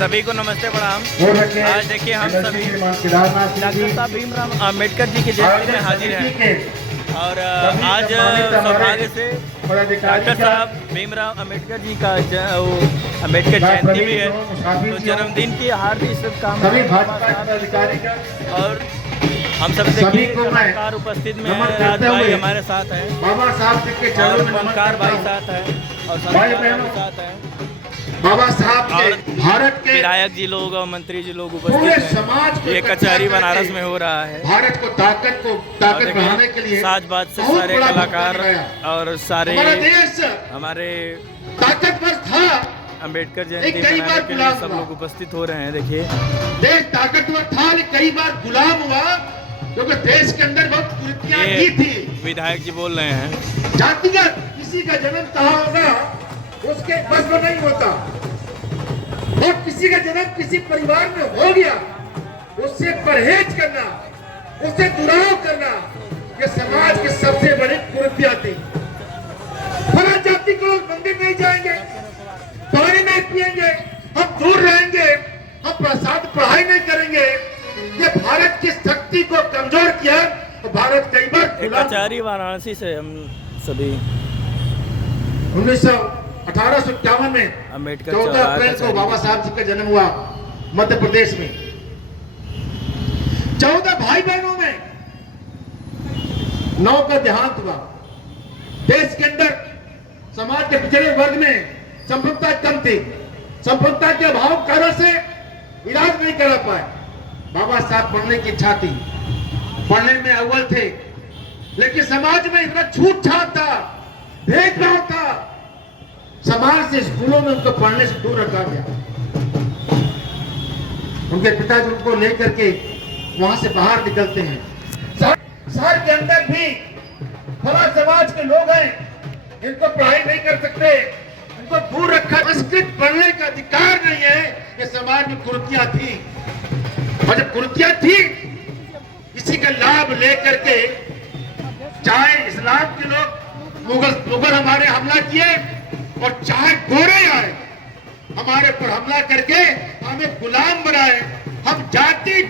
सभी को नमस्ते प्रणाम। आज देखिए हम सभी डॉक्टर साहब भीमराव अम्बेडकर जी की जयंती में हाजिर हैं और आज सौभाग्य से डॉक्टर साहब भीमराव अम्बेडकर जी का अम्बेडकर जयंती भी है, तो जन्मदिन की हार्दिक शुभकामनाएं। और हम सब देखिए कलाकार उपस्थित में राज भाई हमारे साथ हैं, बाबा साहब के चरणों में ओमकार भाई साथ हैं और भाई साथ हैं, बाबा साहब के भारत के विधायक जी लोग और मंत्री जी लोग उपस्थित हैं। समाज ये कचहरी बनारस में हो रहा है। भारत को ताकत बढ़ाने के लिए साज बाज से सारे कलाकार और सारे हमारे ताकतवर था। अम्बेडकर जयंती मनाने के लिए सब लोग उपस्थित हो रहे हैं। देखिए देश ताकतवर था, लेकिन कई बार गुलाम हुआ, क्योंकि देश के अंदर बहुत कुरीतियां की थी। विधायक जी बोल रहे हैं जातिगत किसी का जन्म कहाँ होगा उसके बस में नहीं होता, और किसी का जन्म किसी परिवार में हो गया उससे परहेज करना, उससे दुराव करना, ये समाज की सबसे बड़ी कुरीतियां थी। फला जाति के लोग मंदिर नहीं जाएंगे, पानी नहीं पिएंगे, हम दूर रहेंगे, हम प्रसाद पढ़ाई नहीं करेंगे। ये भारत की शक्ति को कमजोर किया। तो भारत कई बार कचहरी वाराणसी से हम सभी 1851 में अम्बेडकर 14 अप्रैल को बाबा साहब जी का जन्म हुआ मध्य प्रदेश में। 14 भाई बहनों में 9 का देहांत हुआ। देश के अंदर समाज के पिछड़े वर्ग में संपन्नता कम थी, संपन्नता के अभाव कारण से इलाज नहीं करा पाए। बाबा साहब पढ़ने की इच्छा थी, पढ़ने में अव्वल थे, लेकिन समाज में इतना छूट छाट था, भेदभाव था, समाज से स्कूलों में उनको पढ़ने से दूर रखा गया। उनके पिताजी उनको लेकर के वहां से बाहर निकलते हैं। शहर के अंदर भी फला समाज के लोग हैं, इनको पढ़ाई नहीं कर सकते, इनको दूर रखा। संस्कृत पढ़ने का अधिकार नहीं है। ये समाज में कुरीतियां थी, और जब कुरीतियां थी इसी का लाभ लेकर के चाहे इस्लाम के लोग मुगल हमारे हमला किए, और चाहे गोरे आए हमारे पर हमला करके हमें गुलाम बनाए। हम जाति